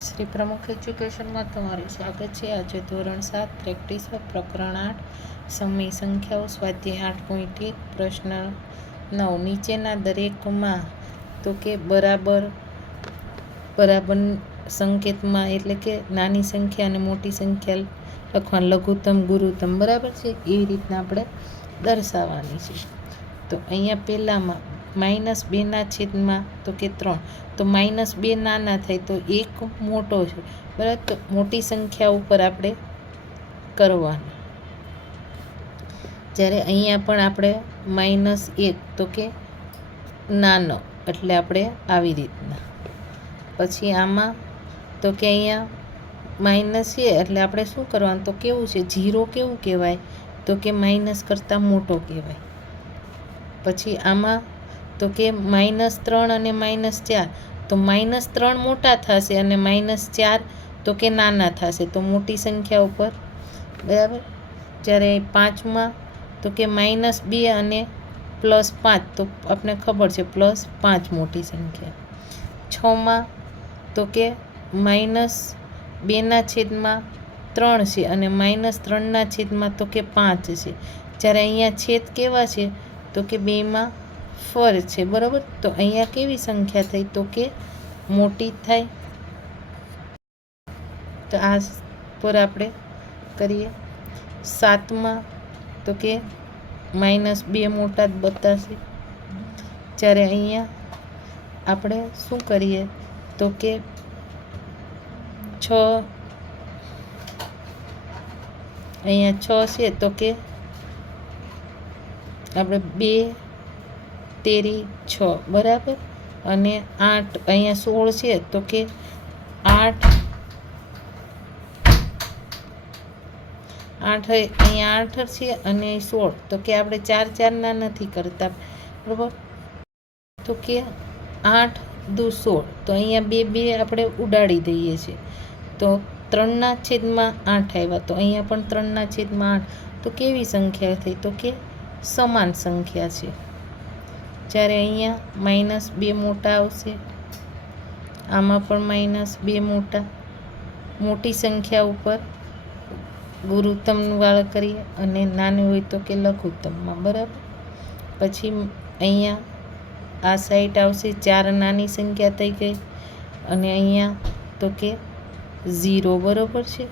શ્રી પ્રમુખ એજ્યુકેશનમાં તમારું સ્વાગત છે। આજે ધોરણ 7 પ્રેક્ટિસ પ્રકરણ 8 સમય સંખ્યાઓ સ્વાધ્યાય 8.1 પ્રશ્ન 9 નીચેના દરેકમાં તો કે બરાબર સંકેતમાં એટલે કે નાની સંખ્યા અને મોટી સંખ્યા લખવાનું, લઘુત્તમ ગુરુત્તમ બરાબર છે એવી રીતના આપણે દર્શાવવાની છે। તો અહીંયા પહેલામાં -2 તો કે 3, તો -2 નાના થાય તો 1 મોટો છે બરાબર। તો મોટી સંખ્યા ઉપર આપણે કરવાનું। જ્યારે અહીંયા પણ આપણે -1 તો કે નાનો, એટલે આપણે આવી રીતના। પછી આમાં તો કે અહીંયા માઇનસ છે એટલે આપણે શું કરવાનું, તો કેવું છે 0 કેવું કહેવાય, તો કે માઇનસ કરતાં મોટો કહેવાય। પછી આમાં તો કે -3 અને -4, તો -3 મોટા થશે અને -4 તો કે નાના થશે, તો મોટી સંખ્યા ઉપર બરાબર। જ્યારે 5માં તો કે -2 અને +5, તો આપણે ખબર છે +5 મોટી સંખ્યા। 6માં તો કે -2/3 છે અને -3/5 તો કે 5 છે। જ્યારે અહીંયા છેદ કેવા છે, તો કે 2માં ફર છે બરાબર। તો અહીંયા કેવી સંખ્યા થઈ, તો કે મોટી થાય। તો આ પર આપણે કરીએ। 7માં તો કે -2 મોટા જ બતાવશે। જ્યારે અહીંયા આપણે શું કરીએ, તો કે 6, અહીંયા 6 છે તો કે આપણે 2 તેરી 6 બરાબર। અને 8 અહીંયા 16 છે તો કે 8 અહીંયા 8 છે અને 16, તો કે આપણે 4 ના નથી કરતા બરાબર। તો કે 8 દુ 16, તો અહીંયા 2 આપણે ઉડાડી દઈએ છીએ, તો 3/8 આવ્યા। તો અહીંયા પણ 3/8, તો કેવી સંખ્યા થઈ, તો કે સમાન સંખ્યા છે। જ્યારે અહીંયા -2 મોટા આવશે, આમાં પણ -2 મોટા, મોટી સંખ્યા ઉપર ગુરુત્તમ વાળા કરીએ અને નાની હોય તો કે લઘુત્તમમાં બરાબર। પછી અહીંયા આ સાઈડ આવશે 4 નાની સંખ્યા થઈ ગઈ અને અહીંયા તો કે 0 બરાબર છે।